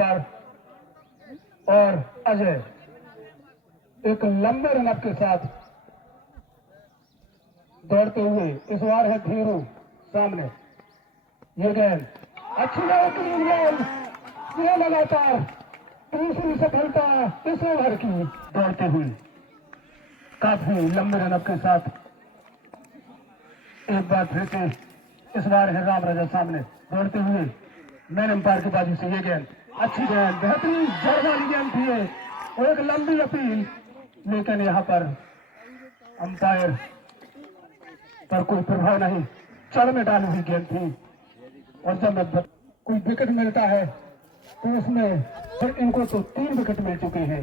पर और अजय एक लंबे रनअप के साथ दौड़ते हुए। इस बार है धीरू सामने। ये गेंद अच्छी गेंद, ये लगातार तीसरी सफलता इस ओवर की। दौड़ते हुए काफी लंबे रनअप के साथ एक बार फिर से इस बार है राम राजा सामने दौड़ते हुए। मैन अंपायर की बाजू से ये गेंद अच्छी गेंद, बेहतरीन जड़ वाली गेंद थी और एक लंबी अपील, लेकिन यहाँ पर अंपायर पर कोई प्रभाव नहीं, चढ़ में डाली हुई गेंद थी। और जब कोई विकेट मिलता है तो उसमें फिर इनको तो 3 विकेट मिल चुके हैं।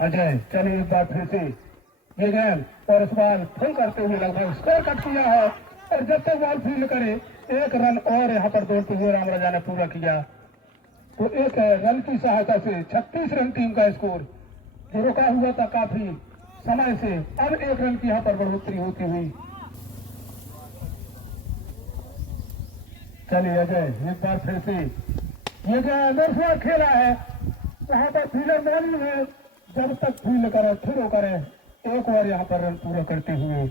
अजय चलिए एक बार फिर से ये गेंद और इस बार फिर करते हुए लगभग स्कोर कट किया है और जब तक बॉल फील्ड करे 1 रन और यहाँ पर दौड़ते हुए राम राजा ने पूरा किया। तो 1 रन की सहायता से 36 रन टीम का स्कोर जो रुका हुआ था काफी समय से, अब 1 रन की यहाँ पर बढ़ोतरी होती हुई। चलिए अजय एक बार फिर से ये गेंद खेला है, यहाँ पर फील्डर मौजूद है, जब तक फील्ड करे थ्रो करे 1 ओवर यहाँ पर रन पूरा करते हुए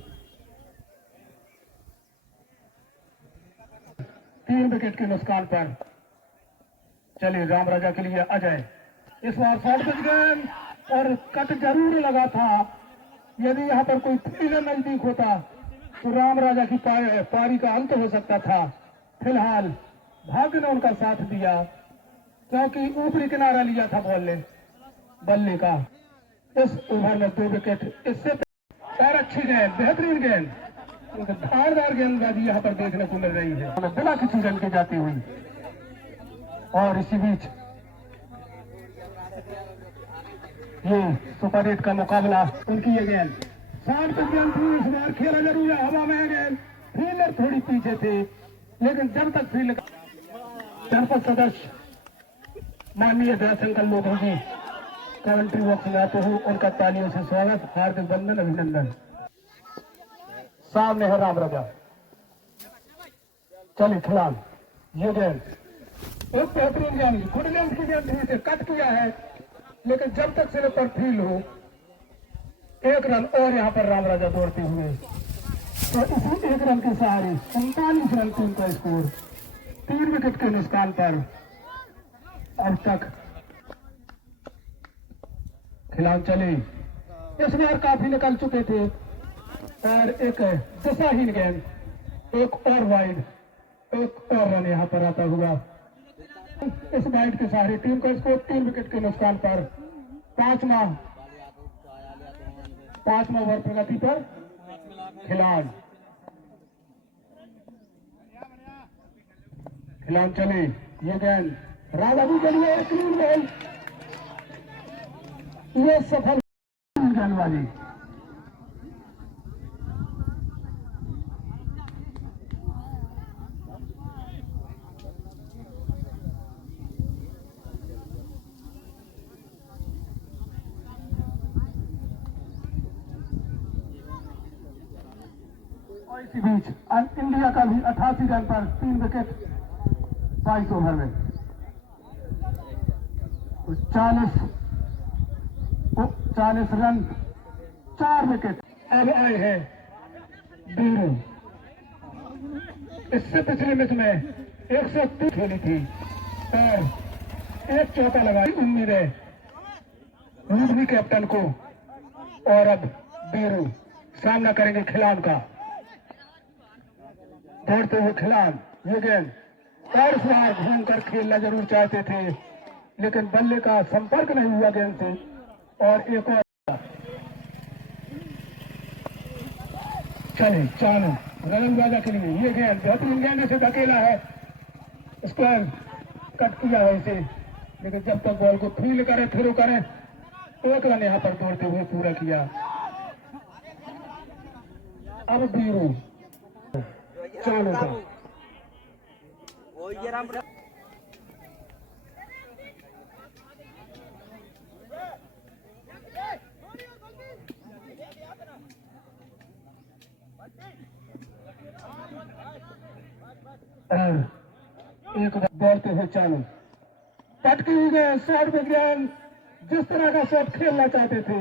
3 विकेट के नुकसान पर। चलिए राम राजा के लिए अजय इस बार शॉर्ट पिच गेंद और कट जरूर लगा था। यदि यहाँ पर कोई फील्डर नजदीक होता तो राम राजा की पारी का अंत हो सकता था। फिलहाल भाग्य ने उनका साथ दिया क्योंकि ऊपरी किनारा लिया था बल्ले का। इस ओवर में 2 विकेट इससे और अच्छी गेंद, बेहतरीन गेंद, धारदार गेंदबाजी यहाँ पर देखने को मिल रही है बिना किसी रन के जाती हुई। और इसी बीच ये सुपर 8 का मुकाबला, उनकी ये गेंद शाम तक गेंद थी, इस बार खेला जरूर है, हवा में गेंद, फील्डर थोड़ी पीछे थे, लेकिन जब तक फील्ड जनपद सदस्य माननीय दयाशंकर लोगों की कमेंट्री बॉक्स में आते हुए उनका तालियों से स्वागत, हार्दिक बंधन, अभिनंदन। सामने है राम राजा। चलिए खिलाड़ ये गेंद एक बेहतरीन गेंद, गुड लेंथ की गेंद थी, इसे कट किया है, लेकिन जब तक सिरे पर फील्ड हो 1 रन और यहाँ पर राम राजा दौड़ते हुए। तो इसी 1 रन के सहारे 39 रन टीम का स्कोर 3 विकेट के नुकसान पर। अब तक खिलाड़ी चले इस बार काफी निकल चुके थे और एक दिशाहीन गेंद, एक और वाइड, एक और रन यहाँ पर आता हुआ। इस वाइड के सहारे टीम का स्कोर 3 विकेट के नुकसान पर। 5वां ओवर प्रगति पर खिलाड़ी चले ये गेंद राजाबू के लिए क्लीन गेंद, ये सफल गेंदबाजी। और इसी बीच इंडिया का भी 88 रन पर 3 विकेट 22 ओवर में 40 रन 4 विकेट। अब आए हैं बीरू। इससे पिछले मैच में 130 खेली थी और 1 चौका लगाई उम्मीद है रूबी कैप्टन को। और अब बीरू सामना करेंगे खिलान का। दौड़ते हुए खिलान ये गेंद और इस बार घूमकर खेलना जरूर चाहते थे, लेकिन बल्ले का संपर्क नहीं हुआ गेंद से। और एक और चले चालू रनबाजा के लिए ये गेंद बेहतरीन गेंद से धकेला है, स्क्वायर कट किया है इसे, लेकिन जब तक बॉल को फील्ड करे थ्रो करे 1 रन यहाँ पर दौड़ते हुए पूरा किया। अब बीरू चालू था। और एक दौड़ते हुए चालू पटकी हुई गए शॉट विज्ञान जिस तरह का शॉट खेलना चाहते थे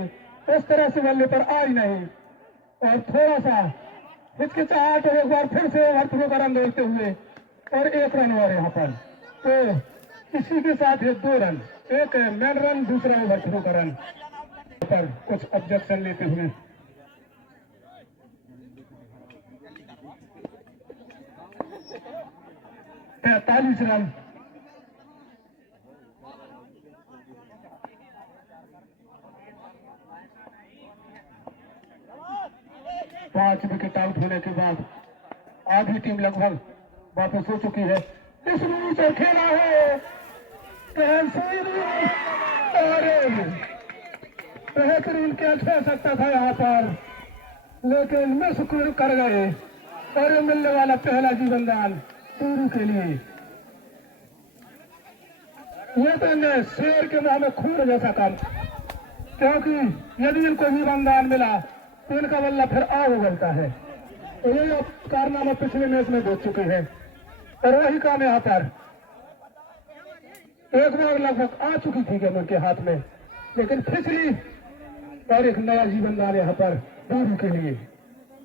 उस तरह से बल्ले पर आई नहीं और थोड़ा सा हिचकिचाहट और एक बार फिर से ओवरथ्रो का रन दौड़ते हुए और 1 रन और यहाँ पर तो इसी के साथ है 2 रन, एक मैन रन दूसरा ओवरथ्रो का रन पर कुछ ऑब्जेक्शन लेते हुए 43 रन 5 विकेट आउट होने के बाद आधी टीम लगभग वापस हो चुकी है। इस रूल से खेला है बेहतरीन कैच हो सकता था यहाँ पर लेकिन मिस कर गए और ये मिलने वाला पहला जीवन दान टूरू के लिए। ये तो इन्हें शेर के मुंह में खून जैसा काम क्योंकि यदि इनको जीवन दान मिला तो इनका बल्ला फिर आग उगलता है। तो ये कारनामा पिछले मैच में देख चुके हैं और वही काम यहाँ पर एक बार लगभग आ चुकी थी गेम उनके हाथ में लेकिन फिसली और एक नया जीवन दान यहाँ पर टूरू के लिए।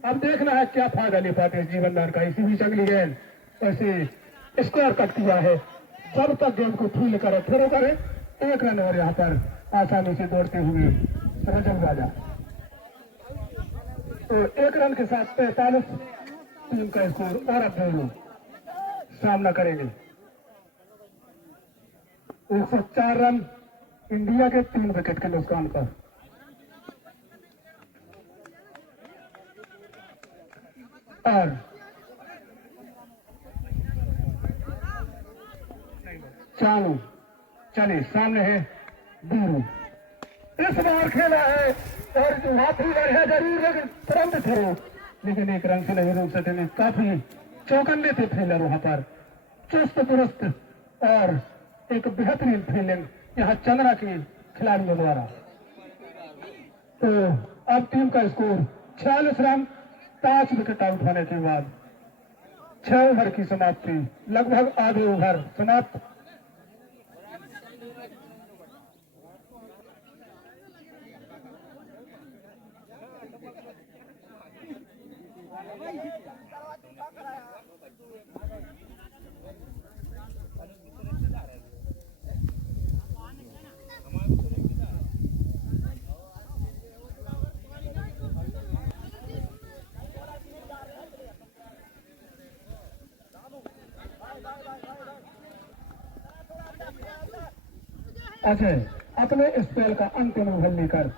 अब देखना है क्या फायदा ले पाते हैं जीवन दान का। इसी बीच अगली गेंद ऐसे स्कोर कट किया है जब तक गेम को फील करे थ्रो करे 1 रन और यहाँ पर आसानी से दौड़ते हुए रजब राजा। तो 1 रन के साथ 45 टीम का स्कोर और अब दोनों सामना करेंगे। 104 रन इंडिया के 3 विकेट के नुकसान पर। और चालू चलिए सामने है बीरू। इस बार खेला है और जो हाथी है जरूर लेकिन तुरंत थे लेकिन 1 रन से नहीं रोक सके। काफी चौकन्ने थे फील्डर वहां पर चुस्त दुरुस्त और एक बेहतरीन फील्डिंग यहाँ चंद्रा के खिलाड़ियों द्वारा। तो अब टीम का स्कोर 46 रन 5 विकेट आउट होने के बाद 6 ओवर की समाप्ति लगभग आधे ओवर समाप्त। अजय अपने स्पेल का अंतिम ओवर लेकर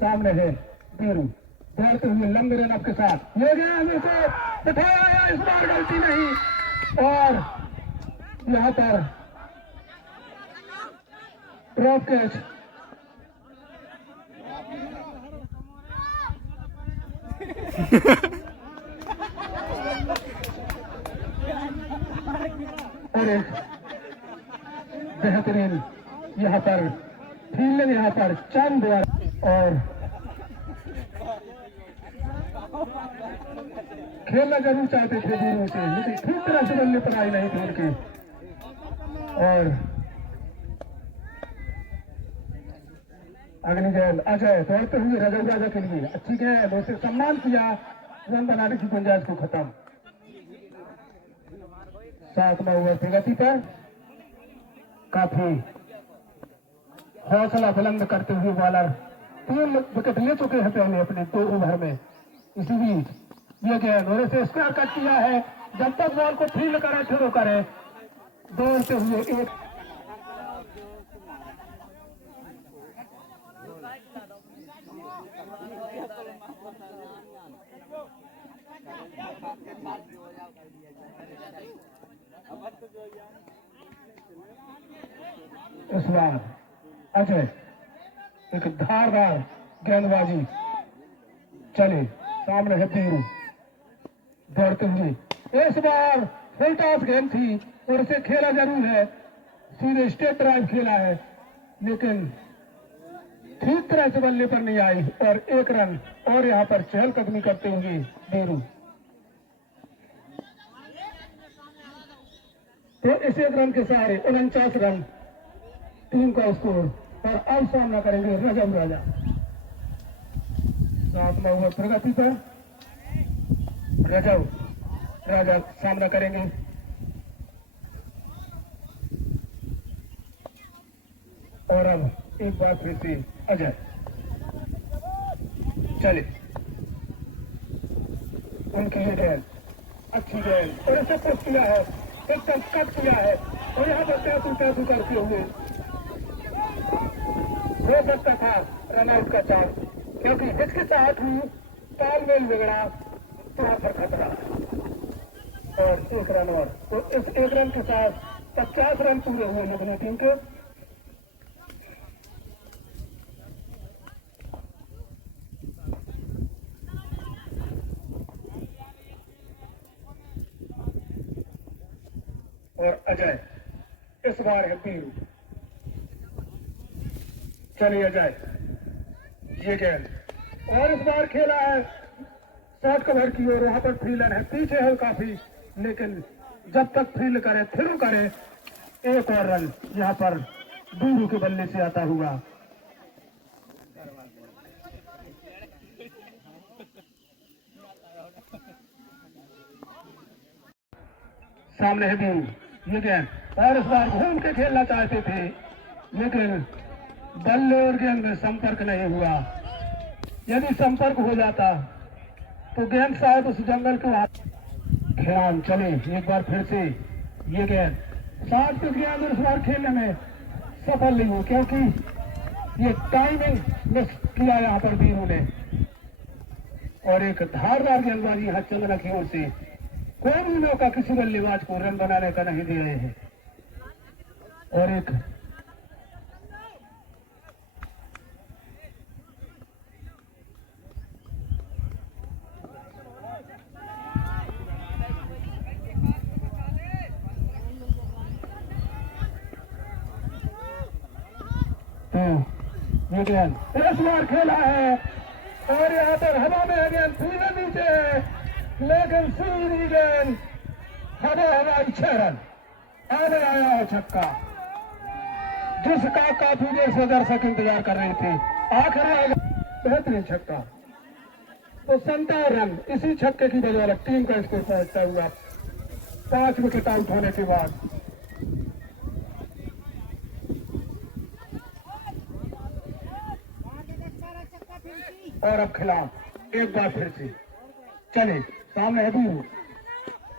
सामने है बीरू दौड़ते हुए लंबे रन के साथ ये गेंद से उठाया इस बार गलती नहीं और यहाँ पर ड्रॉप कैच। और एक बेहतरीन यहाँ पर फील्डिंग यहाँ पर चंद और खेलना जरूर चाहते थे दूरों से लेकिन ठीक तरह से बल्ले पर आई नहीं थी उनकी। और अगली गेंद अजय दौड़ते हुए रजब राजा के लिए अच्छी गेंद उसे सम्मान किया रन बनाने की गुंजाइश को खत्म। 7वां ओवर प्रगति पर काफी हौसला बुलंद करते हुए बॉलर 3 विकेट ले चुके हैं पहले अपने 2 ओवर में। इसी बीच ये गेंद और इसे स्क्वायर कट किया है जब तक बॉल को फील्ड करे शुरू करे दौड़ते हुए एक इस बार अजय एक धारदार गेंदबाजी चले सामने है बीरू दौड़ते हुए। इस बार फुल टॉस गेंद थी और इसे खेला जरूर है सीधे स्टेट ड्राइव खेला है लेकिन ठीक तरह से बल्ले पर नहीं आई और 1 रन और यहाँ पर चहलकदमी करते हुए बीरू। तो इस 1 रन के सहारे 49 रन टीम का स्कोर। और अब सामना करेंगे रजब राजा। 7वां ओवर प्रगति पर रजब राजा सामना करेंगे। और अब एक बार फिर से अजय। चले उनकी ये गेंद, अच्छी गेंद, और इसे पुश किया है, एकदम कट किया है। और यहाँ पर टैटू करते हुए हो सकता था रन आउट का चांस, क्योंकि हिचकिचाहट हुई, तालमेल बिगड़ा, तो वहां पर खतरा। और 1 रन और, तो इस 1 रन के साथ 50 रन पूरे हुए लखनऊ टीम के। और अजय इस बार है पीरू। चलिए अजय, ये गेंद, और इस बार खेला है शॉर्ट कवर की ओर। वहां पर फील्डर है, पीछे है काफी, लेकिन जब तक फील्ड करे, थ्रू करे, 1 और रन यहाँ पर बीरू के बल्ले से आता हुआ। सामने है बीरू, ये गेंद, और इस बार घूम के खेलना चाहते थे, लेकिन बल्ले और गेंद में संपर्क नहीं हुआ। यदि संपर्क हो जाता तो गेंद शायद उस जंगल को ख्याल। चले एक बार फिर से ये गेंद, 60 पे गेंद इस बार खेलने में सफल नहीं हुई, क्योंकि ये टाइमिंग मिस किया यहाँ पर बीरू ने। और एक धारदार गेंदबाजी यहाँ चंद्रा की ओर से, कोई भी मौका किसी बल्लेबाज को रन बनाने का नहीं दे रहे हैं। और एक ये गेंद इस बार खेला है, और यहाँ पर हवा में है गेंद, सीधे नीचे, लेकिन सीधी गेंद हवाई 6 रन। आने आया है छक्का, जिसका काफी देर से दर्शक इंतजार कर रहे थे। आखिर आएगा बेहतरीन छक्का, तो 57 रन इसी छक्के की बदौलत टीम का स्कोर पहुंचता हुआ 5 विकेट आउट होने के बाद। और अब खिलाफ एक बार फिर से, चले सामने है बीरू,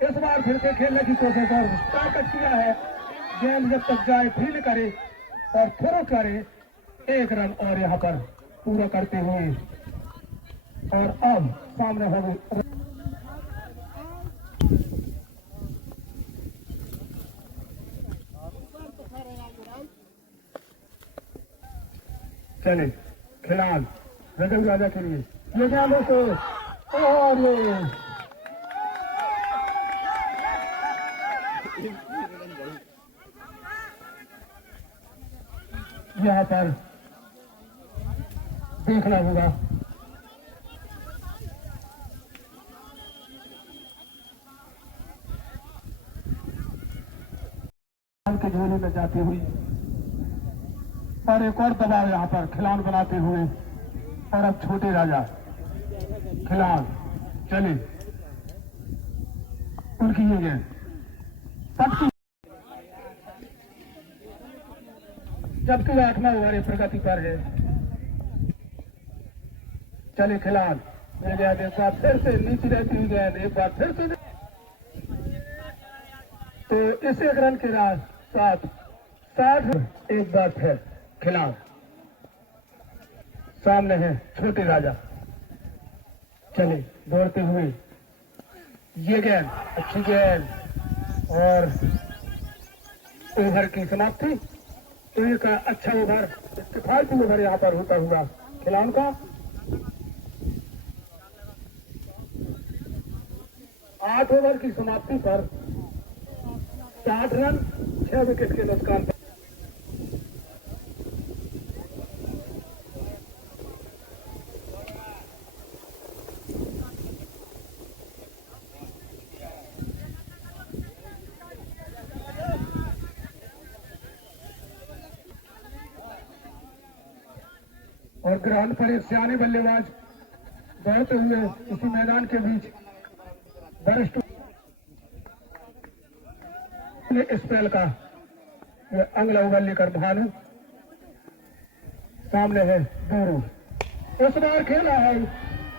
इस बार फिर से खेलने की कोशिश, और स्टार्ट किया है। गेंद जब तक जाए फील्ड करे और थ्रो करे, 1 रन और यहाँ पर पूरा करते हुए। और अब सामने हो गई, चले खिलाड़ रजब राजा के लिए ये जाने से, और ये यहाँ पर देखना होगा। के झोले में जाती हुई, और एक और दबाव यहाँ पर खिलान बनाते हुए। और अब छोटे राजा खिलान, चले उनकी ये गेंद पटकी, जबकि 8वां ओवर प्रगति पर है। चले खिलान, ये गेंद एक बार फिर से नीचे रहती हुई गेंद, एक बार फिर से, तो इस 1 रन के साथ 60। एक बार फिर खिलान, सामने है छोटे राजा, चले दौड़ते हुए, ये गेंद, अच्छी गेंद, और ओवर की समाप्ति। तो एक अच्छा ओवर, किफायती ओवर यहाँ पर होता हुआ खिलान का। 8 ओवर की समाप्ति पर 60 रन 6 विकेट के नुकसान पर। और ग्राउंड पर एक सियाने बल्लेबाज दौड़ते हुए इसी मैदान के बीच वरिष्ठ स्पेल का ये अगला ओवर लेकर भानु सामने है दूरू। इस बार खेला है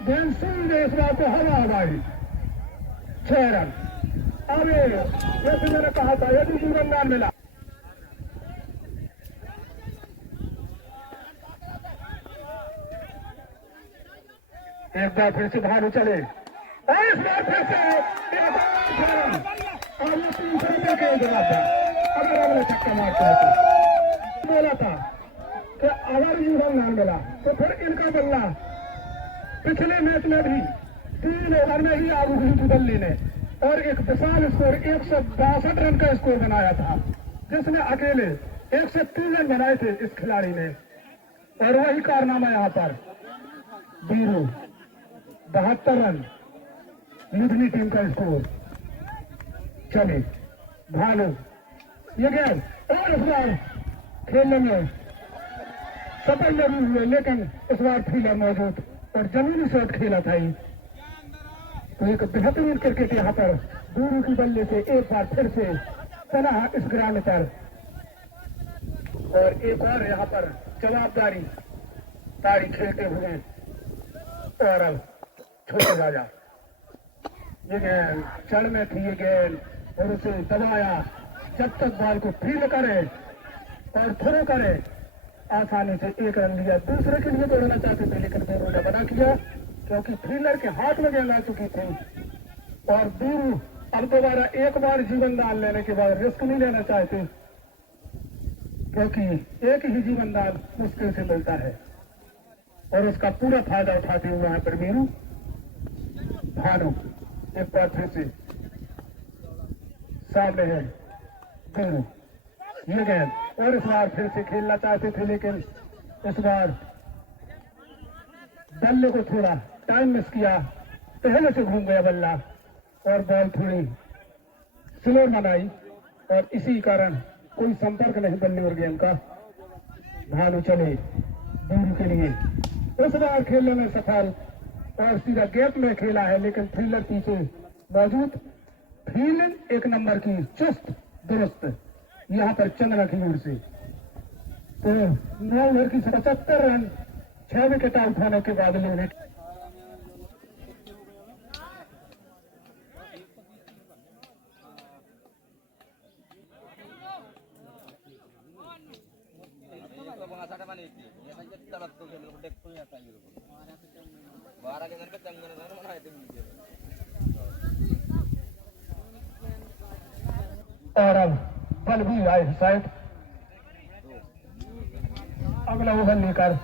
गेंद सीधे इस बार को हवा हवाई 6 रन। अरे जैसे मैंने कहा था यदि जीवनदान मिला एक बार फिर से भानु चले और इस बार फिर से एक और 6 रन और ये 300 रुपये के जवाब था। अगर अगले छक्का मारता है तो बोला था कि अगर जीवनदान मिला तो फिर इनका बल्ला पिछले मैच में भी 3 ओवर में ही आगू हुई थी बल्ली ने और एक विशाल स्कोर 162 रन का स्कोर बनाया था, जिसने अकेले 103 रन बनाए थे इस खिलाड़ी ने। और वही कारनामा यहाँ पर बीरू 72 रन लुधनी टीम का स्कोर। चले भालू ये गेंद और इस बार खेलने में सफल नहीं हुए, लेकिन इस बार फील्डर मौजूद और जमीनी शॉट खेला था ही। तो एक बेहतरीन क्रिकेट यहाँ पर दूर की बल्ले से एक बार फिर से चला इस ग्राउंड पर और एक और यहाँ पर जवाबदारी ताड़ी खेलते हुए और अब छोटे राजा ये गेंद चढ़ में थी ये गेंद और उसे दबाया जब तक बॉल को फील्ड करे और थ्रो करे आसानी से 1 रन लिया। दूसरे के लिए दौड़ना चाहते थे लेकिन दोनों ने मना किया क्योंकि फील्डर के हाथ में गेंद आ चुकी थी और दूर अब दोबारा एक बार जीवन दान लेने के बाद रिस्क नहीं लेना चाहते क्योंकि एक ही जीवन दान मुश्किल से मिलता है और उसका पूरा फायदा उठाते हुए वहां पर वीरू भानु एक बार फिर से सामने है वीरू ये गेंद और इस बार फिर से खेलना चाहते थे लेकिन इस बार बल्ले को थोड़ा टाइम मिस किया, पहले से घूम गया बल्ला और बॉल थोड़ी स्लो बनाई और इसी कारण कोई संपर्क नहीं बल्ले और गेंद का। भानु चले दूर के लिए इस बार खेलने में सफल और सीधा गैप में खेला है लेकिन फील्डर पीछे मौजूद। फील्ड 1 नंबर की चुस्त दुरुस्त यहाँ पर चंद्रा की ओर से। तो 9 ओवर की 75 रन 6 विकेट उठाने के बाद उन्होंने और अब बल भी आए शायद अगला ओवर लेकर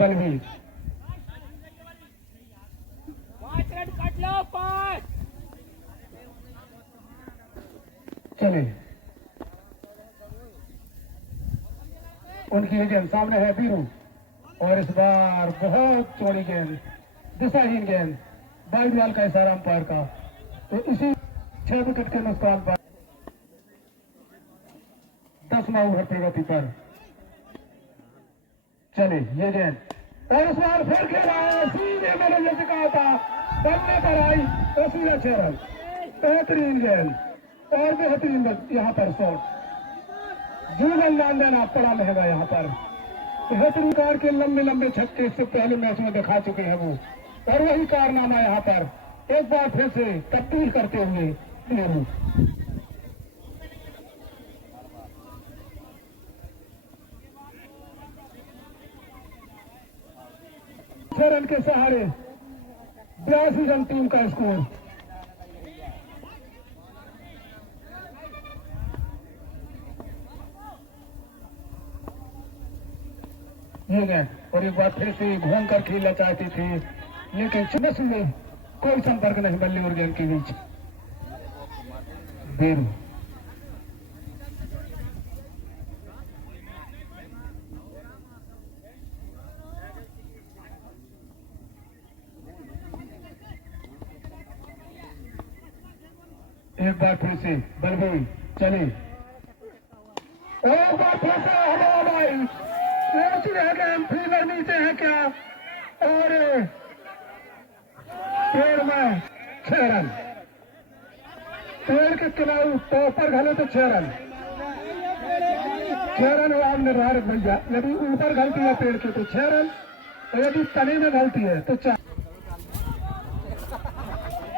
बलवीर चले उनकी गेंद सामने है बीरू और इस बार बहुत चौड़ी गेंद दिशाहीन गेंद वाइड बॉल का इशारा अंपायर का। तो इसी 6 विकेट के नुकसान पर 10वां ओवर प्रगति पर चले ये गेंद और इस बार फिर खेला है सीधे मैंने जैसे कहा था बल्ले पर आई तो सीधा 6 रन। बेहतरीन गेंद और बेहतरीन यहाँ पर शॉट जीवन दान देना पड़ा महंगा यहाँ पर। बेहतरीन कार के लंबे लंबे छक्के इससे पहले मैच में दिखा चुके हैं वो और वही कारनामा यहाँ पर एक बार फिर से तब्दील करते हुए नेहरू 6 रन के सहारे 82 रन टीम का स्कोर। ये गए और एक बार फिर से घूम कर खेलना चाहते थे लेकिन चुनस में कोई संपर्क नहीं बल्ले और गेंद के बीच। बेरू एक बार फिर से बलबीर चले, एक बार फिर से हलो भाई, फील्डर नीचे है क्या, और पेड़ में 6 रन, पेड़ के किनारे तो ऊपर घले तो 6 रन, 6 रन आप निर्धारित भैया। यदि ऊपर गलती है पेड़ के तो 6 रन, और यदि तने में गलती है तो 4।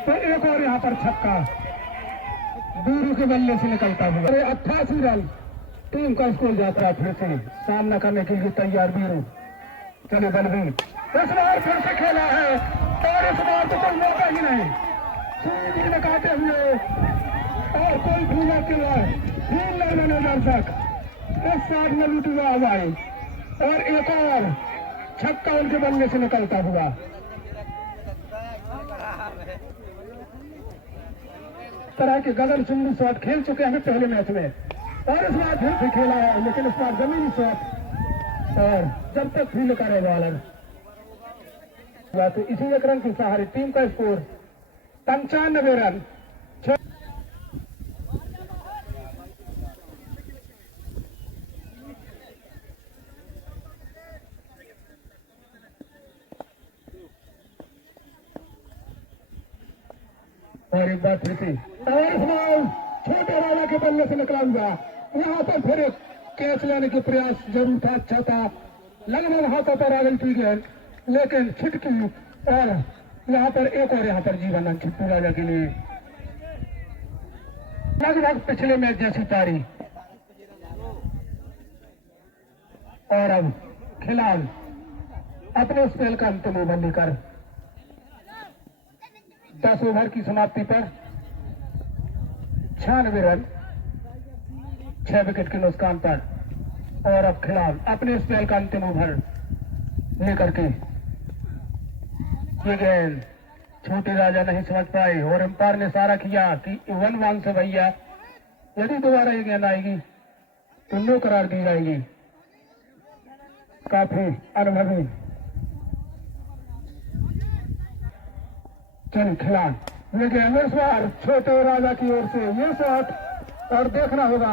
तो एक और यहाँ पर छक्का बीरू के बल्ले से निकलता हुआ, अरे 88 रन, टीम का स्कोर जाता है फिर से सामना करने के लिए तैयार बीरू। चले बलबीर, इस बार फिर से खेला है, और इस बार तो कोई मौका ही नहीं, सीधी लगाते हुए, और कोई भूला किलर फील्डर बने दर्शक, इस साइड में लूटी हुआ हवाई, और एक और छक्का उनके बल्ले से निकलता हुआ। तरह के गगन चुंबी शॉट खेल चुके हैं पहले मैच में, और इस बार फिर से खेला है, लेकिन इस बार जमीनी शॉट, और जब तक फील्ड करे बॉलर तो इसी एक रन के सहारे टीम का स्कोर 95 रन। और एक बार फिर से, और इस बार छोटे राजा के बल्ले से निकला हुआ, यहाँ पर फिर एक कैच लेने के प्रयास जरूर था, अच्छा था, लगभग हाथों पर आ गई थी गेंद, लेकिन छिटकी, और यहाँ पर एक और यहाँ पर जीवन छिट्टू राजा के लिए लगभग पिछले मैच जैसी पारी। और अब खिलाड़ी अपने स्पेल का अंतिम ओवर लेकर 10 ओवर की समाप्ति पर 96 रन 6 विकेट के नुकसान पर, और अब खिलाड़ी अपने स्पेल का अंतिम ओवर लेकर के ये गेंद छोटे राजा नहीं समझ पाए, और अंपायर ने इशारा किया कि 1-1 से भैया यदि दोबारा ये गेंद आएगी तो नो करार दी जाएगी। काफी अनुभवी चल खिलाड़ी, ये गेंद इस बार छोटे राजा की ओर से ये शॉट, और देखना होगा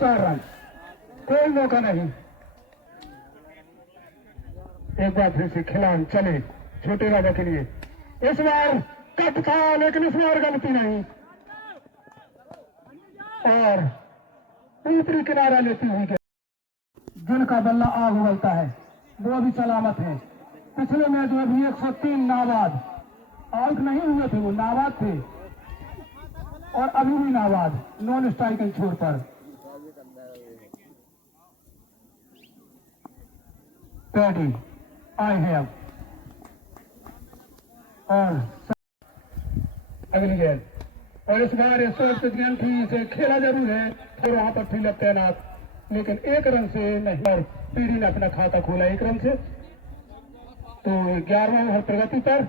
4 रन, कोई मौका नहीं। एक बार फिर से खिलाड़ी चले छोटे राजा के लिए, इस बार कट था लेकिन इस बार गलती नहीं, और ऊपरी किनारा लेती हुई जिनका बल्ला आग उगलता है वो अभी सलामत है। पिछले मैच में भी 103 नाबाद आउट नहीं हुए थे, वो नाबाद थे, और अभी भी नाबाद नॉन स्ट्राइकिंग छोड़ पर। पैडी आए हैं अब, और अगली गेंद, और इस बार गेंद थी, इसे खेला जरूर है, और वहां पर फील्डर तैनात, लेकिन 1 रन से नहीं, और पीढ़ी ने अपना खाता खोला 1 रन से। तो 11वां ओवर प्रगति पर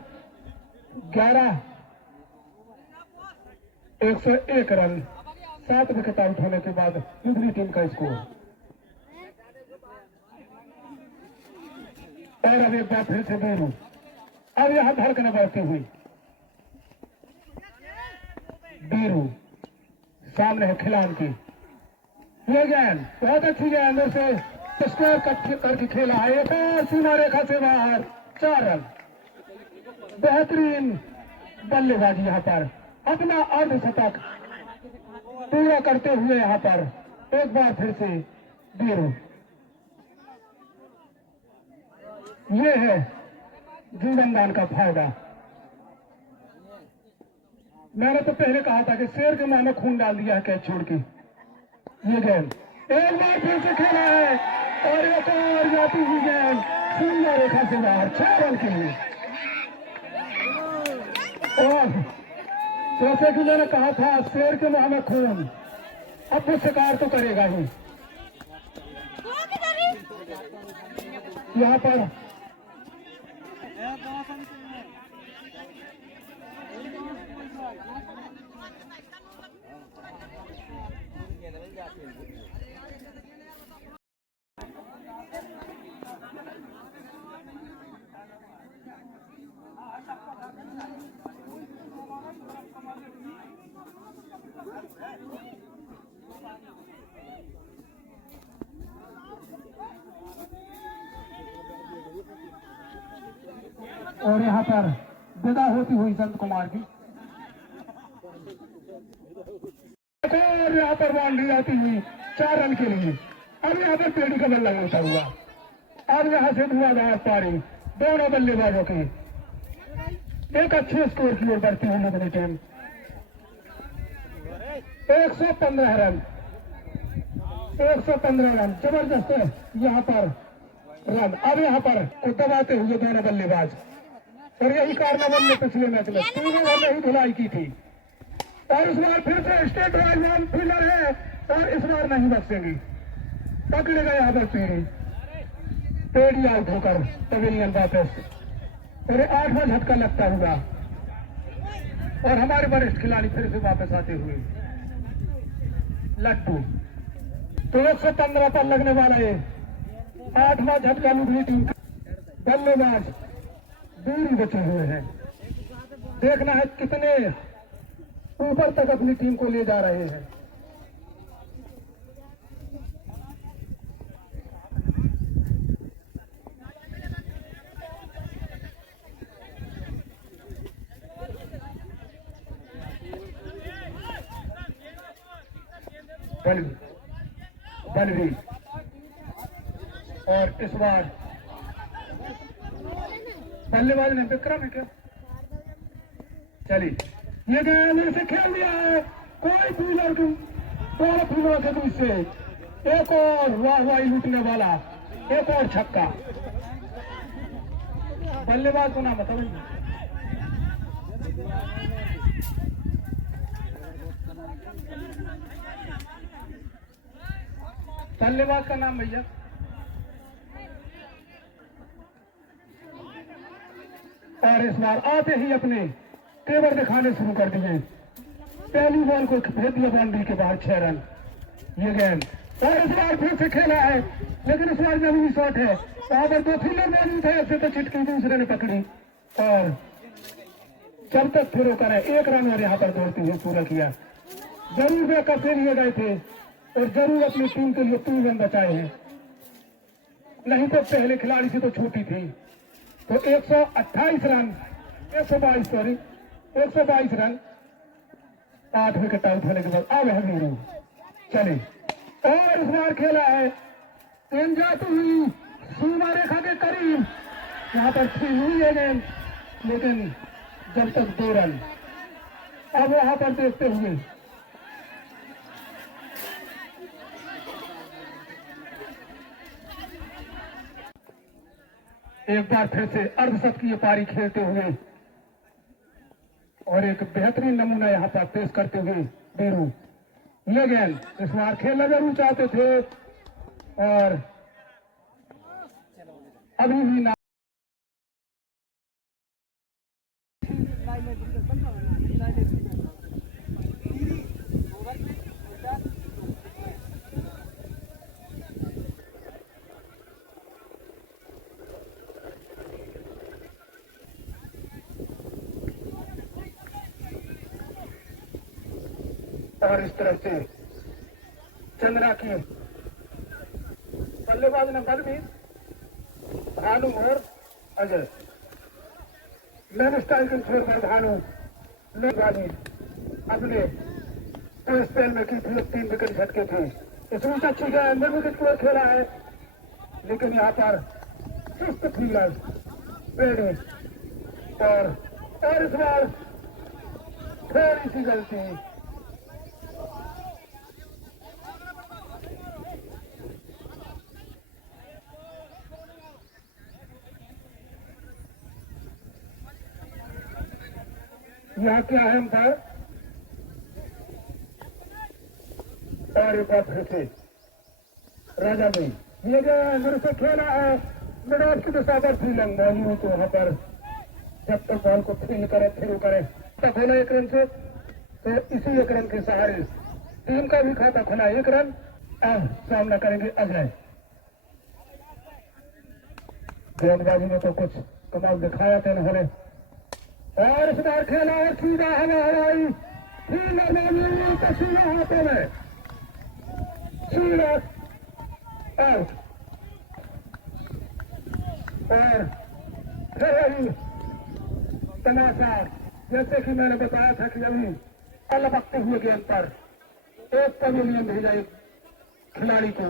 11 101 रन 7 विकेट आउट होने के बाद दूसरी टीम का स्कोर। और अब एक बार फिर से बीरू, अब यहां धड़कन बढ़ती हुई, बीरू सामने है खिलाड़ी की, ये गेंद बहुत अच्छी गेंद से स्कोर करके खेला है, एक और सीमा रेखा से बाहर 4 रन। बेहतरीन बल्लेबाजी यहाँ पर, अपना अर्धशतक पूरा करते हुए यहाँ पर एक बार फिर से बीरू, ये है जीवनदान का फायदा। मैंने तो पहले कहा था कि शेर के मां ने खून डाल दिया है कैच छोड़ के। ये गेंद एक बार फिर से खेला है, और एक और जाती हुई गेंद सीमा रेखा से बाहर 6 रन के लिए। और जैसे कि मैंने कहा था शेर के मुंह में खून, अब वो शिकार तो करेगा ही। यहाँ पर और यहाँ पर विदा होती हुई संत कुमार की, और यहाँ पर बाउंड्री आती हुई 4 रन के लिए। अब यहाँ पर पेड़ी का बल्ला होता हुआ, अब यहाँ से धुआंधार पारी दोनों बल्लेबाजों की एक अच्छे स्कोर की ओर बढ़ती हुई नजर टीम। 115 रन, 115 रन जबरदस्त है यहाँ पर रन। अब यहाँ पर दबाते हुए दोनों बल्लेबाज, और यही कारनामा ने पिछले मैच में 3 ओवर में ही धुलाई की थी, और इस बार फिर से स्टेट रॉयल वन फील्डर है, और इस बार नहीं बचेंगी। पकड़ेगा यहाँ पर पेड़ी आउट होकर पवेलियन वापस, और 8वां झटका लगता हुआ, और हमारे वरिष्ठ खिलाड़ी फिर से वापस आते हुए लट्टू। तो 115 पर लगने वाला है 8वां झटका लुधनी टीम के बल्लेबाज दूरी बचे हुए हैं। देखना है कितने ऊपर तक अपनी टीम को ले जा रहे हैं। बलवीर, और इस बार बल्लेबाज ने विक्रम है क्या? चलिए, ये गेंद से खेल दिया है, कोई फील्डर की दोनों फील्डरों के बीच से एक और वाहवाही लूटने वाला एक और छक्का। बल्लेबाज को नाम बताओ। बल्लेबाज का नाम भैया? और इस बार आते ही अपने तेवर दिखाने शुरू कर दिए। पहली बॉल को भेज दिया बाउंड्री के बाहर, 6 रन ये गेंद। और इस बार फिर से खेला है, लेकिन इस बार जरूरी शॉट है, वहां पर 2 फील्डर मौजूद है, ऐसे तो चिटकी दूसरे ने पकड़ी, और जब तक फिर करे 1 रन और यहाँ पर दौड़ते हुए पूरा किया। जरूर वे कसे लिए गए थे, और जरूर अपनी टीम के लिए 3 रन बचाए हैं, नहीं तो पहले खिलाड़ी से तो छोटी थी। तो 128 रन 122 रन 8 विकेट आउट होने के बाद अब है वीरू। चले, और इस बार खेला है टीम जाती हुई सीमा रेखा के करीब, यहाँ पर 3 हुई है गेंद, लेकिन जब तक 2 रन। अब वहां पर देखते हुए एक बार फिर से अर्धशतकीय पारी खेलते हुए, और एक बेहतरीन नमूना यहाँ पर पेश करते हुए वीरू। ये गेंद इस बार खेलना जरूर चाहते थे, और अभी भी ना और इस तरह से चंद्रा की बल्लेबाज ने बलवीर, भानु और अजय लेन स्टाइल के छोर पर भानु लेबाजी अपने तो स्पेल में की थी, 3 विकेट झटके थे। इसमें अच्छी गेंद विकेट को खेला है, लेकिन यहाँ पर सुस्त फील्डर पेड़ी, और इस बार थोड़ी सी गलती। यहाँ क्या है अंपायर, और एक बार फिर से राजा भाई ये मेरे से खेला है मिडॉफ की दिशा पर फील्डिंग मौजूद, तो वहां पर जब तक बॉल को फील करे फिर करे तक होना 1 रन से, तो इसी 1 रन के सहारे टीम का भी खाता खुला 1 रन। अब सामना करेंगे अजय। गेंदबाजी में तो कुछ कमाल दिखाया था इन्होंने, और इस बार खेला है सीधा हवा हवाई सीधा हाथों में सीधा आउट और तनासा जैसे कि मैंने बताया था कि अभी अलबकते हुए गेंद पर एक पवेलियन भेजा एक खिलाड़ी को।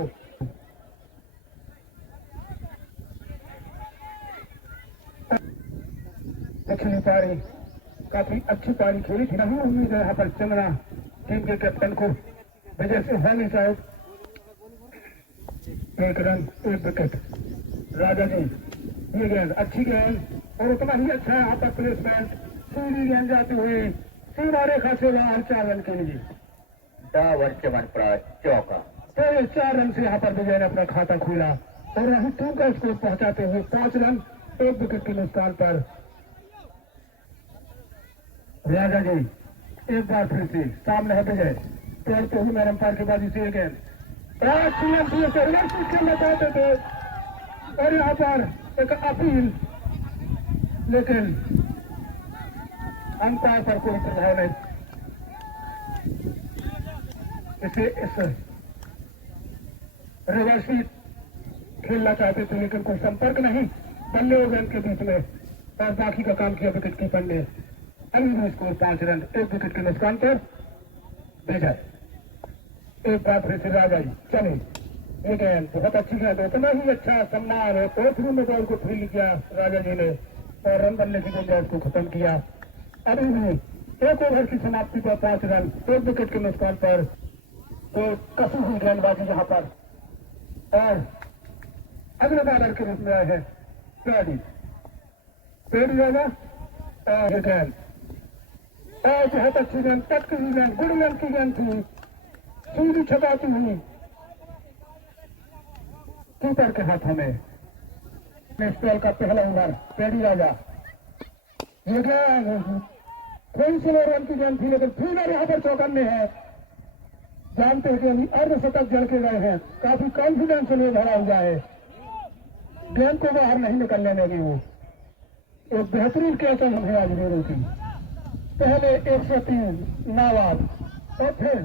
दक्षिणी पारी काफी अच्छी पारी खेली थी। नहीं उम्मीद है यहाँ पर चंद्रा टीम के कैप्टन को विजय से होनी चाहिए। एक रन एक विकेट। राजा जी ये गेंद अच्छी गेंद और उतना ही अच्छा यहाँ पर प्लेसमेंट। सीधी गेंद जाती हुई सीमा रेखा से बाहर 4 रन के लिए। डावर चमन पर चौका। तो 4 रन से यहाँ पर विजय ने अपना खाता खोला और वहीं टीम का स्कोर पहुंचाते हुए 5 रन 1 विकेट के नुकसान पर। राजा जी एक बार फिर से सामने है विजय। तोड़ते हुए मैंने अंपायर की बाजी से गेंद खेलना चाहते थे और यहाँ पर एक अपील, लेकिन अंपायर पर कोई प्रभाव नहीं। इसे इस रिवर्स खेलना चाहते थे लेकिन कोई संपर्क नहीं बल्ले और गेंद के बीच में और बाकी का काम किया विकेट कीपर ने। अभी भी स्कोर 5 रन 1 विकेट के नुकसान पर विजय। एक बार फिर से राजा जी चले। ये गेंद बहुत अच्छी गेंद, उतना ही अच्छा सम्मान है। तो थ्रू में बॉल को फील्ड किया राजा जी ने और रन बनने की गुंजाइश को खत्म किया। अभी भी 1 ओवर की समाप्ति पर 5 रन 1 विकेट के नुकसान पर। तो कसी हुई गेंदबाजी यहाँ पर और अगले बॉलर के रूप में आए हैं पेड़ी जाएगा और ये गेंद बहुत अच्छी गेंद, कट की गेंद, गुड गेंद की गेंद थी, सीधी छपाती हुई कीपर के हाथों में। स्पेल का पहला ओवर पेड़ी राजा। ये गेंद थोड़ी सी रन की गेंद थी लेकिन फील्डर यहाँ पर चौकन्ने हैं। जानते हैं कि अभी अर्धशतक जड़ के गए हैं, काफी कॉन्फिडेंस से भरा हुआ है। गेंद को बाहर नहीं निकलने देंगे वो। एक बेहतरीन कैच हमें आज दे रही थी। पहले 103 नाबाद और फिर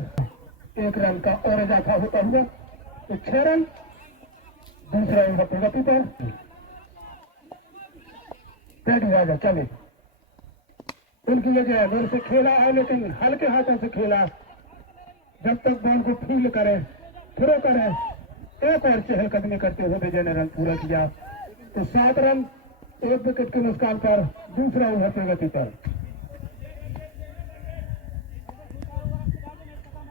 1 रन का और इजाफा होता हुआ तो 6 रन। दूसरा ओवर प्रगति पर पेड़ी राजा चले। उनकी वजह दूर से खेला है लेकिन हल्के हाथों से खेला। जब तक बॉल को फील्ड करे थ्रो करे एक और चहलकदमी करते हुए विजय ने रन पूरा किया। तो 7 रन 1 विकेट के नुकसान पर दूसरा ओवर प्रगति पर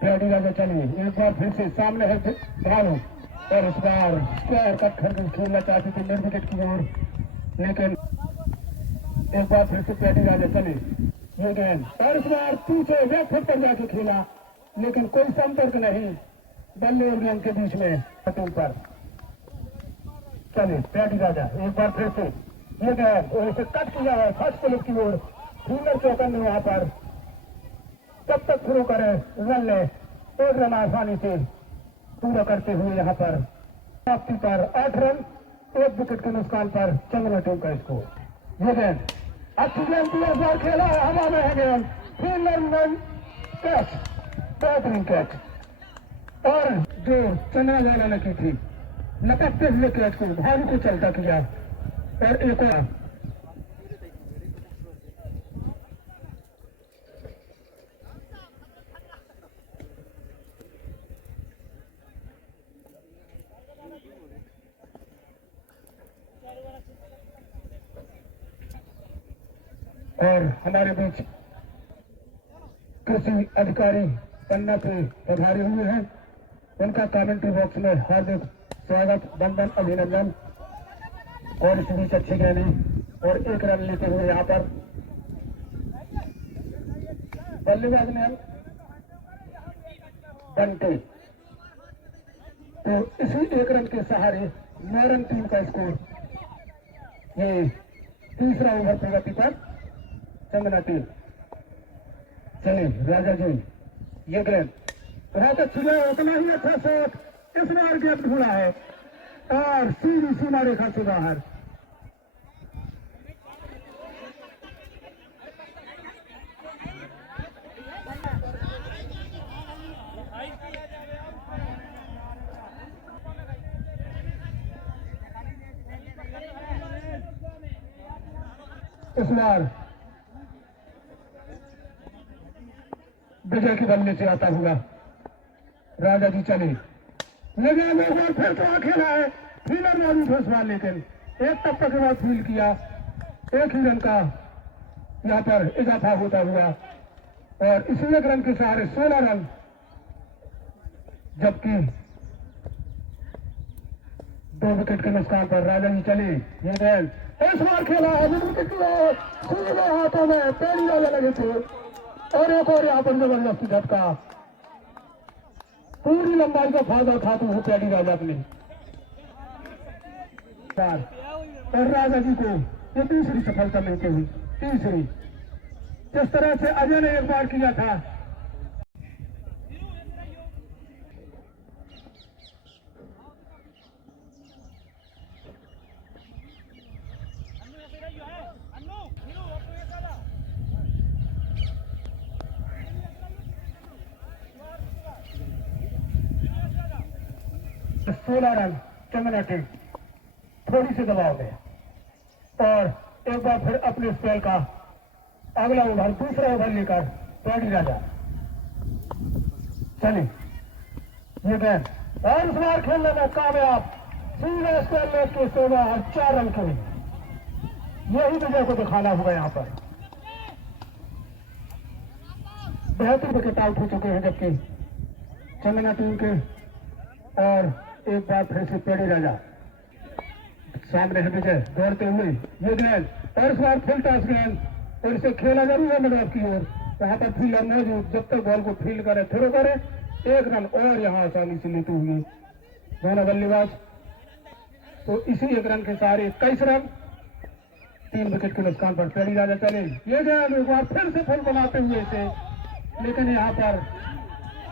पेड़ी राजा चलिए। एक बार फिर से सामने है भानु और इस बार स्क्वायर कट करके खेलना चाहते थे मिड विकेट की ओर लेकिन एक बार फिर से पेड़ी राजा चले। ये गेंद और इस बार पीछे लेफ्ट फुट पर जाके खेला लेकिन कोई संपर्क नहीं बल्ले और गेंद के बीच में पटूल पर। चलिए पेड़ी राजा एक बार फिर से ये गेंद और इसे कट किया है फर्स्ट पुलिस की ओर। फील्डर चौकन वहां पर तब तक शुरू करे रन ले 1 रन आसानी से पूरा करते हुए यहाँ पर समाप्ति पर 8 रन 1 विकेट के नुकसान पर चंद्रमा टीम का स्कोर। ये गेंद अच्छी गेंद 3 बार खेला है, हवा में है गेंद, फील्डर कैच, बेहतरीन कैच और जो चंद्रा वाला ने की थी लपकते हुए कैच को भारी को चलता किया और एक और हमारे बीच कृषि अधिकारी पन्ना से पधारे हुए हैं। उनका कमेंट्री बॉक्स में हार्दिक स्वागत, वंदन, अभिनंदन। और इस बीच अच्छी गेंद और 1 रन लेते हुए यहाँ पर बल्लेबाज ने बंटे। तो इसी 1 रन के सहारे 9 रन टीम का स्कोर। ये तीसरा ओवर प्रगति पर चंदना टीम। चलिए राजा जी ये गेंद बहुत अच्छी है, उतना ही अच्छा शॉट इस बार गेंद ढूंढा है और सीधी सीमा रेखा से बाहर। इस बार विजय की बल्ले से आता हुआ राजा जी चले, लेकिन एक बार फिर तो खेला है फील्डर मौजूद है इस बार, लेकिन एक टप्पा के बाद फील्ड किया, एक ही रन का यहाँ पर इजाफा होता हुआ और इसी एक रन के सहारे 16 रन, जबकि 2 विकेट के नुकसान पर राजा जी चले। ये गेंद इस बार खेला है विकेट की ओर, सीधे हाथों में पैरी राजा लगे थे और एक और यहाँ पर जबरदस्ती झटका, पूरी लंबाई का फायदा उठाते हुए पैरी राजा अपने और राजा जी को ये तीसरी सफलता मिलती हुई, तीसरी। जिस तरह से अजय ने एक बार किया था, तो 16 रन चंदना टीम थोड़ी सी दबाव में और एक बार फिर अपने स्पेल का अगला ओवर, दूसरा ओवर लेकर पैडी राजा चले। ये गेंद और इस बार खेलने में कामयाब, सीधा स्पेल लेग के सेवा और 4 रन के लिए, यही विजय को दिखाना होगा। यहाँ पर बेहतर विकेट आउट हो चुके हैं जबकि चंदना टीम के, और एक बार फिर से पैडी राजा सामने है विजय दौड़ते हुए। ये गेंद और इस बार फुल टॉस गेंद और इसे खेला जरूर है मैदान की ओर, वहां पर फील्डर मौजूद, जब तक बॉल को फील्ड करे थ्रो करे, 1 रन और यहाँ आसानी से लेते हुए दोनों बल्लेबाज। तो इसी 1 रन के सहारे 21 रन, 3 विकेट के नुकसान पर पैडी राजा चले। ये गेंद एक बार फिर से फुल बनाते हुए इसे, लेकिन यहाँ पर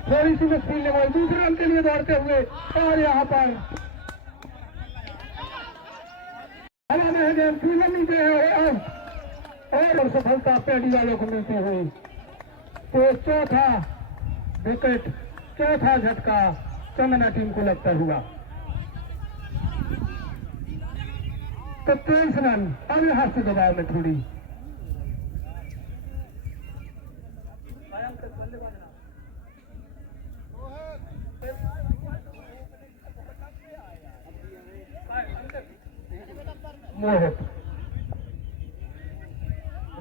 थोड़ी सी मुश्किल ने दूसरे रन के लिए दौड़ते हुए और यहाँ पर हमारे गेंद फील्डर नीचे है और सफलता पैडी वालों को मिलती हुई। तो चौथा विकेट, चौथा झटका चंदना टीम को लगता हुआ। तो 23 रन अब यहाँ से दबाव में थोड़ी मोहित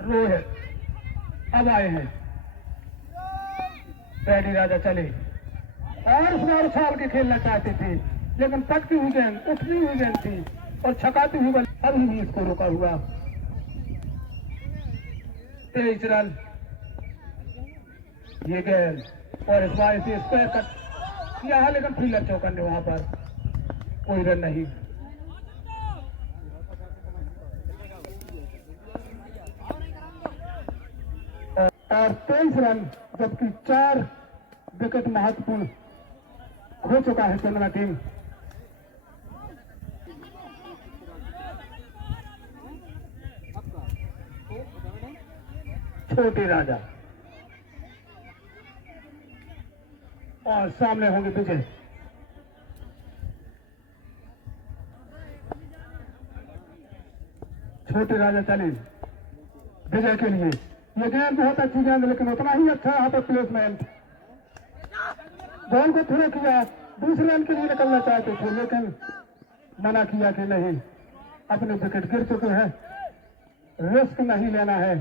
रोहित अब आए हैं, पैडी राजा चले और इस बार उछाल के खेलना चाहते थे, लेकिन पटकी हुई गेंद, उठनी हुई गेंद थी और छकाती हुई बल अभी भी इसको रोका हुआ। 23 रन ये गेंद और इस बार इसे स्क्वायर कट किया है, लेकिन फील्डर चौकन ने वहां पर कोई रन नहीं। और 23 रन, जबकि 4 विकेट महत्वपूर्ण खो चुका है चंदना टीम। छोटे राजा और सामने होंगे विजय। छोटे राजा चले विजय के लिए। ये गेंद बहुत अच्छी गेंद, लेकिन उतना ही अच्छा यहाँ पर प्लेसमेंट, बॉल को थ्रो किया, दूसरे रन के लिए निकलना चाहते थे, लेकिन मना किया कि नहीं, अपने विकेट गिर चुके हैं, रिस्क नहीं लेना है,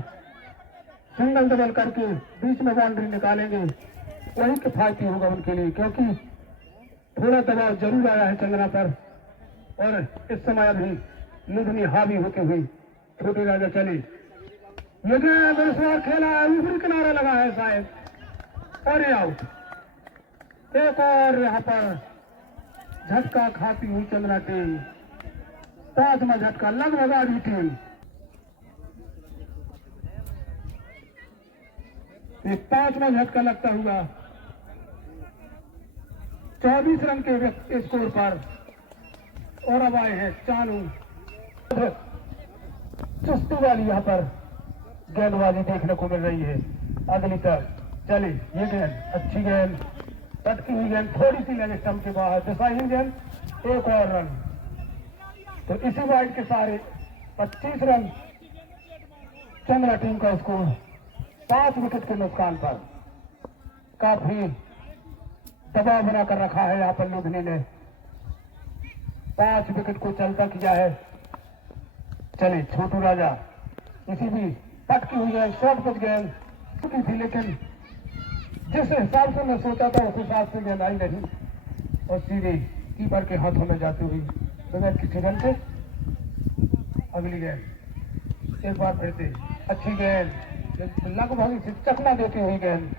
सिंगल डबल करके बीच में बाउंड्री निकालेंगे, वही किफायती होगा उनके लिए, क्योंकि थोड़ा दबाव जरूर आया है चंदना पर और इस समय अभी लुधनी हावी होते हुए छोटे राजा चले। ये गेंद इस बार खेला है, ऊपरी किनारा लगा है शायद और ये आउट। एक और यहाँ पर झटका खाती हुई चंदना टीम, 5वां झटका लगभग आधी टीम। ये 5वां झटका लगता हुआ 24 रन के स्कोर पर और अब आए हैं चालू चुस्ती वाली यहाँ पर गेंदबाजी देखने को मिल रही है अगली तरफ। चले ये गेंद अच्छी गेंद, पटकी हुई गेंद, थोड़ी सी लेग स्टंप के बाहर, दिशाहीन गेंद, एक और रन। तो इसी वाइड के सारे 25 रन चंद्रा टीम का स्कोर 5 विकेट के नुकसान पर। काफी दबाव बनाकर रखा है यहाँ पर लुधिनी ने, 5 विकेट को चलता किया है। चले छोटू राजा, इसी भी पटकी हुई है, शॉर्ट पिच गेंद की थी, लेकिन जिस हिसाब से मैं सोचा था उस हिसाब से गेंद आई नहीं और सीधे कीपर के हाथों में जाती हुई बगैर किसी रन के। अगली गेंद एक बार फिर से अच्छी गेंद, लगभग इसे चकना देती हुई गेंद।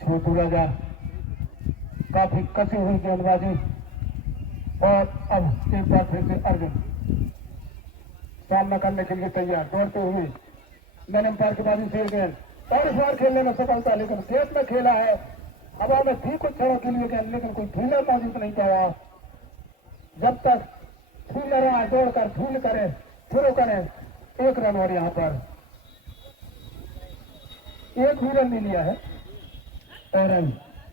छोटू राजा काफी कसी हुई गेंदबाजी और अब एक बार फिर से अर्जुन सामना करने के लिए तैयार, दौड़ते हुए मैंने अंपायर की बाजी से गेंद और इस बार खेलने में सफलता, लेकिन खेत में खेला है, हवा में थी कुछ क्षणों के लिए गेंद, लेकिन कोई फील्डर मौजूद नहीं पाया। जब तक फील्डर आए दौड़कर फील्ड करे, थ्रो करे, 1 रन और यहाँ पर 1 भी रन नहीं लिया है। रन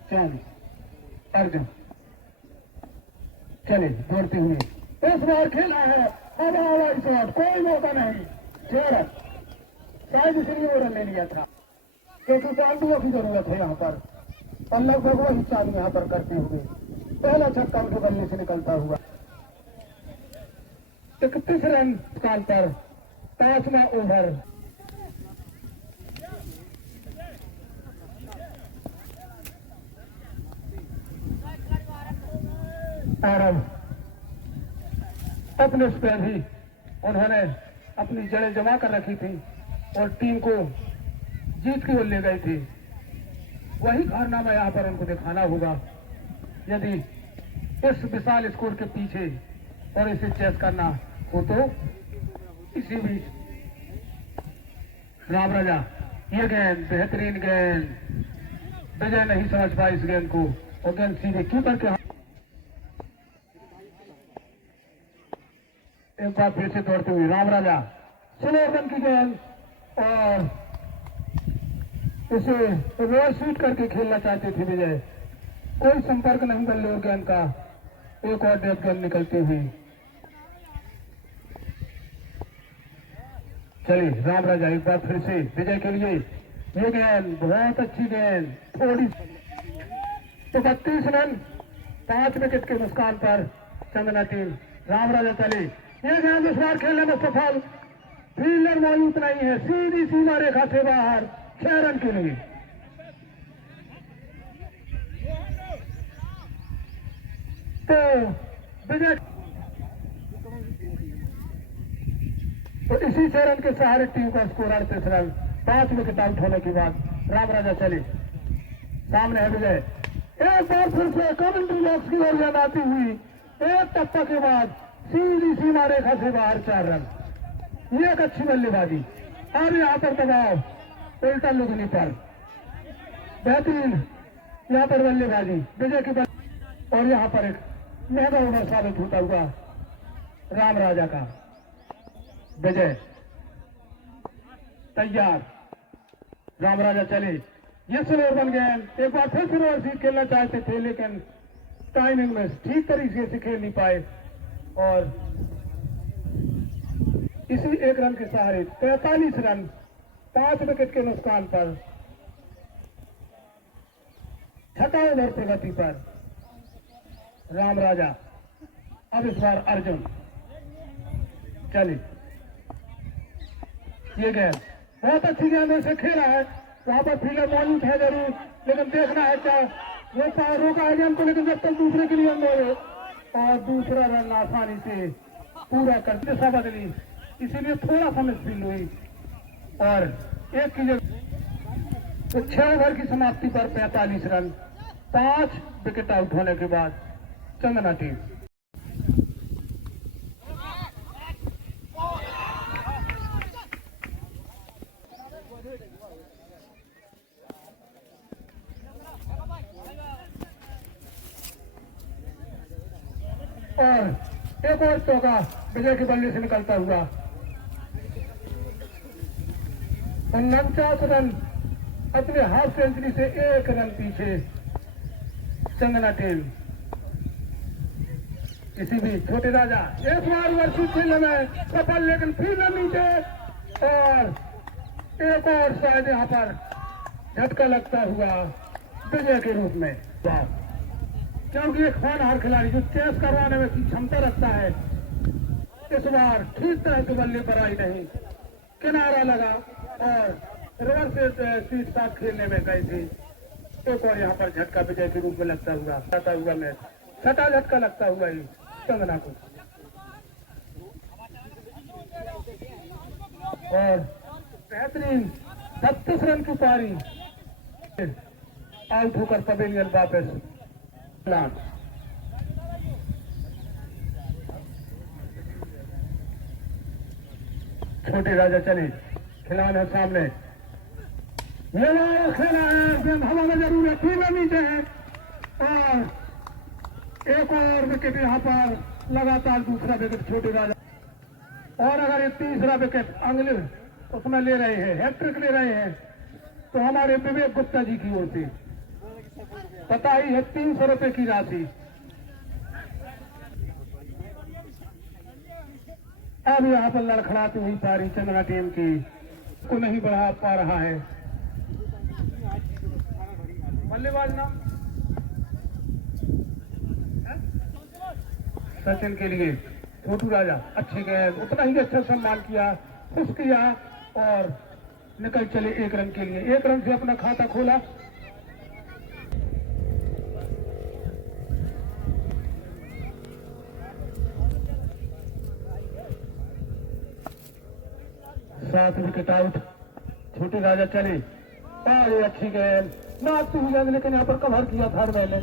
चेंज अर्जुन, चले दौड़ते हुए इस बार खेला है, हवा हवाई शॉट, कोई मौका नहीं, 6 रन, शायद इसलिए वो रन ले लिया था क्योंकि चांदुओं की जरूरत है यहाँ पर और लगभग वही चांद यहाँ पर करते हुए पहला छक्का उनके बल्ले से निकलता हुआ। 31 रन काल पर 5वां ओवर। और अपने स्पेयर ही उन्होंने अपनी जड़ें जमा कर रखी थी और टीम को जीत की ओर ले गई थी। वही कारनामा यहाँ पर उनको दिखाना होगा यदि इस विशाल स्कोर के पीछे और इसे चेस करना हो तो। इसी बीच राम राजा, ये गेंद बेहतरीन गेंद, विजय नहीं समझ पाई इस गेंद को और गेंद सीधे कीपर के। एक बार फिर से दौड़ते हुए राम राजा, स्लो रन की गेंद और इसे रिवर्स स्वीट करके खेलना चाहते थे विजय, कोई संपर्क नहीं कर लो गेंद का। एक और डेथ गेंद निकलती हुई। चलिए राम राजा एक बार फिर से विजय के लिए, ये गेंद बहुत अच्छी गेंद, थोड़ी तो 32 रन 5 विकेट के नुकसान पर चंदना टीम। राम राजा चले, ये गेंद इस बार खेलने में सफल, फील्डर मौजूद नहीं है, सीधी सीमा रेखा से बाहर, 6 रन के लिए। तो विजय तो इसी 6 रन के सहारे टीम का स्कोर 38 रन, 5 विकेट आउट होने के बाद राम राजा चले, सामने है विजय। एक बार फिर से कमेंट्री बॉक्स की ओर गेंद आती हुई, एक टप्पा के बाद सीधी सीमा रेखा से बाहर 4 रन। ये एक अच्छी बल्लेबाजी और यहाँ पर दबाव उल्टा लुधिनी पर, बेहतरीन यहाँ पर बल्लेबाजी विजय की और यहाँ पर एक महंगा ओवर साबित होता हुआ राम राजा का। विजय तैयार, राम राजा चले, ये स्लोअर बन गए। एक बार फिर से ओवरसीज खेलना चाहते थे लेकिन टाइमिंग में ठीक तरीके से खेल नहीं पाए और इसी 1 रन के सहारे 43 रन 5 विकेट के नुकसान पर 6वां ओवर प्रगति पर राम राजा। अब इस बार अर्जुन चले, ये गेंद बहुत अच्छी गेंद से खेला है, वहां पर फील्डर मौजूद है जरूर, लेकिन देखना है क्या वो रोका है गेंद को, लेकिन जब तक दूसरे के लिए मोड़े और दूसरा रन आसानी से पूरा कर दिशा बदली, इसीलिए थोड़ा सा मिसफील हुई और एक की जगह तो 6 ओवर की समाप्ति पर 45 रन 5 विकेट आउट होने के बाद चंदना टीम। और एक और चौका विजय के बल्ले से निकलता हुआ, 49 रन अपने हाफ सेंचुरी से 1 रन पीछे चंदना टीम। किसी भी छोटे राजा एक बार वर्षी खेलने में सफल, लेकिन फिर नीचे और एक और शायद यहाँ पर झटका लगता हुआ विजय के रूप में। क्योंकि एक होनहार खिलाड़ी जो चेस करवाने में क्षमता रखता है, इस बार ठीक तरह से बल्ले पर आई नहीं, किनारा लगा और रिवर्स सीट साथ खेलने में गई थी। एक और यहाँ पर झटका विजय के रूप में लगता हुआ मैच, छठा झटका लगता हुआ ही चंदना को। और बेहतरीन 36 रन की पारी, आउट होकर पवेलियन वापस। छोटे राजा चले, खिलान है सामने, ये खेला है, हवा में जरूर है, फिर नीचे है और एक और विकेट यहाँ पर लगातार दूसरा विकेट छोटे राजा। और अगर ये तीसरा विकेट अगले उसमें ले रहे हैं, हैट्रिक ले रहे हैं, तो हमारे विवेक गुप्ता जी की ओर से पता ही है 300 रुपए की राशि। अब यहाँ पर लड़खड़ाती हुई पारी चंद्रा टीम की को नहीं बढ़ा पा रहा है। बल्लेबाज नाम सचिन के लिए छोटू राजा अच्छी गेंद, उतना ही अच्छा सम्मान किया, खुश किया और निकल चले 1 रन के लिए। 1 रन से अपना खाता खोला। सात विकेट आउट, छोटे राजा चले और अच्छी गेंद नाचती हुई गेंद, लेकिन यहाँ पर कवर किया था मैंने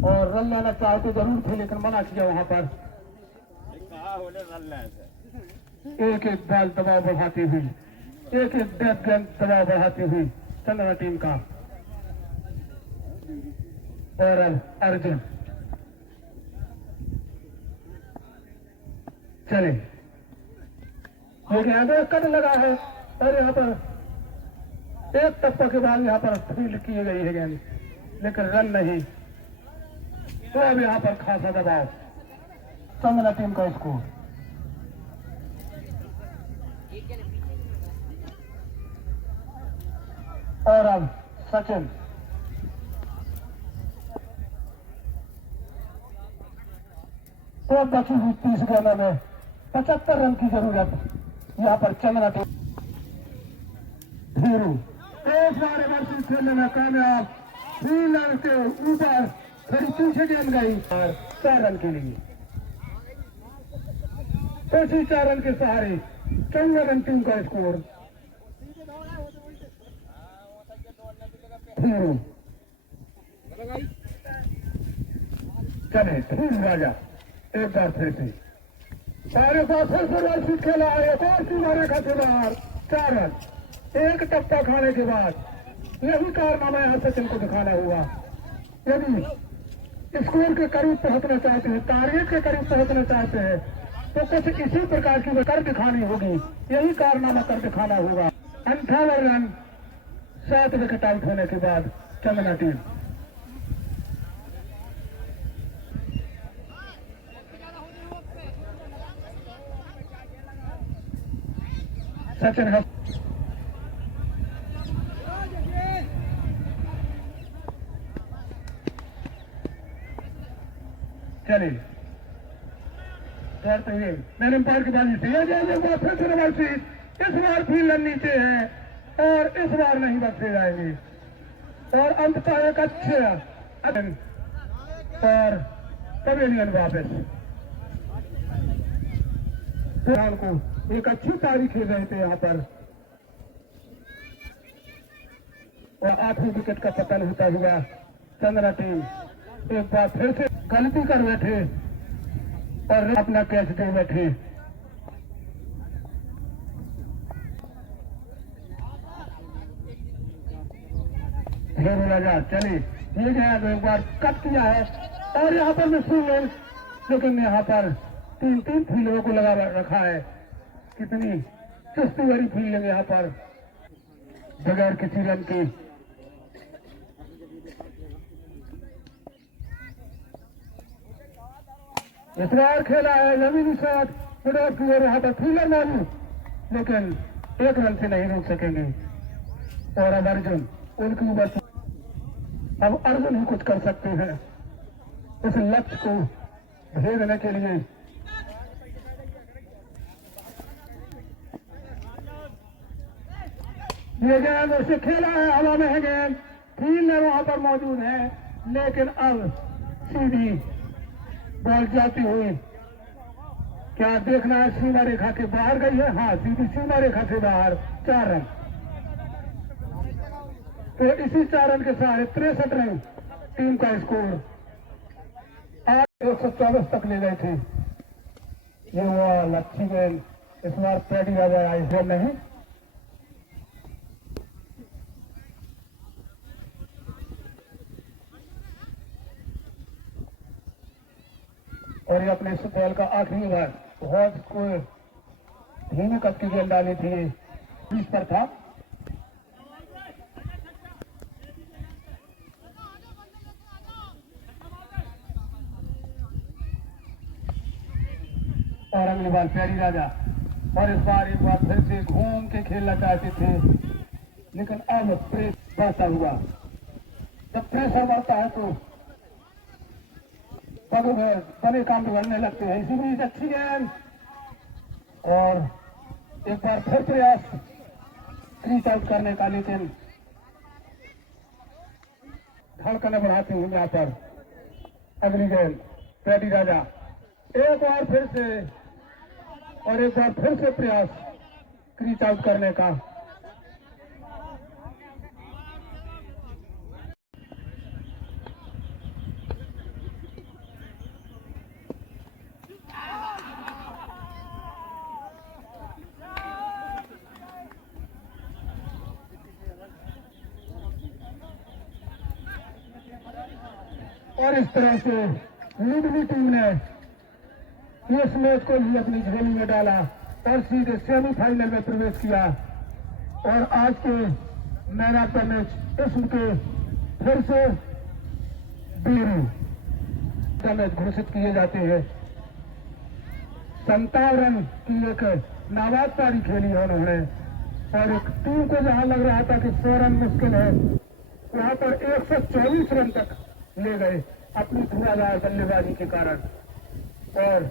और रन लेना चाहते जरूर थे, लेकिन मना किया वहां पर। एक एक बॉल दबाव बढ़ाती हुई, एक एक डेथ गेंद दबाव बढ़ाती हुई चंद्रा टीम का। और अर्जुन चले, लेकिन कट लगा है और यहाँ पर एक टप्पा के बाद यहाँ पर फील्ड की गई है गेंद, लेकिन रन नहीं। तो अब यहाँ पर खासा दबाव, चंद्रा टीम का स्कोर। और अब सचिन तो बची हुई 30 गेंदों में 75 रन की जरूरत। यहाँ पर चंद्रा टीम धीरू एक बार वर्षी खेलने में कामयाब, 3 रन के ऊपर थोड़ी पीछे गेंद गई और 4 रन के लिए। तो 4 रन के सहारे चंद्रा रन टीम का स्कोर। चले धीरू राजा एक बार फिर से सारे फिर से वर्षी खेला है, एक और सीमा रेखा से बाहर 4 रन, एक टप्पा खाने के बाद। यही कारनामा यहाँ सचिन को दिखाना हुआ। यदि स्कोर के करीब पहुंचना चाहते हैं, टारगेट के करीब पहुंचना चाहते हैं, तो कुछ इसी प्रकार की कर दिखानी होगी, यही कारनामा कर दिखाना होगा। 58 रन 7 विकेट आउट होने के बाद चंद्रा टीम। सचिन है चलिए करते हुए मैंने अंपायर की बाजी से फिर से वर्षी, इस बार फील्ड नीचे है और इस बार नहीं बख्शे जाएंगे। और अंततः एक अच्छे और पवेलियन वापस को एक अच्छी पारी खेल रहे थे यहाँ पर। और 8वें विकेट का पतन होता हुआ चंद्रा टीम एक बार फिर से गलती कर बैठे और अपना कैच दे बैठे। राजा चले, ये गया एक बार कट किया है और यहाँ पर मिसिंग, लेकिन यहाँ पर 3 फील्डों को लगा रखा है। कितनी चुस्ती भरी फील्डिंग यहाँ पर बगैर किसी रन के। इस बार खेला है जमीनी शॉट विराट की ओर, यहाँ पर फीलर मारू लेकिन 1 रन से नहीं रोक सकेंगे। और अब अर्जुन उनकी उम्र, अब अर्जुन ही कुछ कर सकते हैं इस लक्ष्य को भेदने के लिए। ये गेंद उसे खेला है, हवा में है गेंद, फील्डर वहां पर मौजूद है लेकिन अब सीधी बॉल जाती हुई, क्या देखना है, सीमा रेखा के बाहर गई है। हाँ, सीधी सीमा रेखा के बाहर, 4 रन। तो इसी 4 रन के साथ 63 रन टीम का स्कोर। आज 124 तक ले गए थे। ये वो अच्छी गेंद, इस बार पैडी राजा आई है नहीं, और ये अपने इस बॉल का आखिरी ओवर, बहुत को धीमे कद की गेंद डाली थी, 20 पर था। और अगली बार प्यारी राजा, और इस बार एक बार फिर से घूम के खेलना चाहते थे लेकिन अब प्रेस बढ़ता हुआ, जब प्रेशर बढ़ता है तो बड़े काम बिगड़ने लगते हैं। इसी बीच अच्छी गेंद और एक बार फिर प्रयास क्रीज आउट करने का, लेकिन धड़कने बढ़ाते हुए यहाँ पर अगली गेंद पैडी राजा, एक बार फिर से और एक बार फिर से प्रयास क्रीज आउट करने का। और इस तरह से लुधनी टीम ने इस मैच को भी अपनी झोली में डाला और सीधे सेमीफाइनल में प्रवेश किया। और आज के मैन ऑफ द मैच इस उनके फिर से बीरू मैच घोषित किए जाते हैं। 57 रन की एक नाबाद पारी खेली है उन्होंने, और एक टीम को जहां लग रहा था कि 100 रन मुश्किल है, वहां पर 124 रन तक ले गए अपनी धुआंधार बल्लेबाजी के कारण। और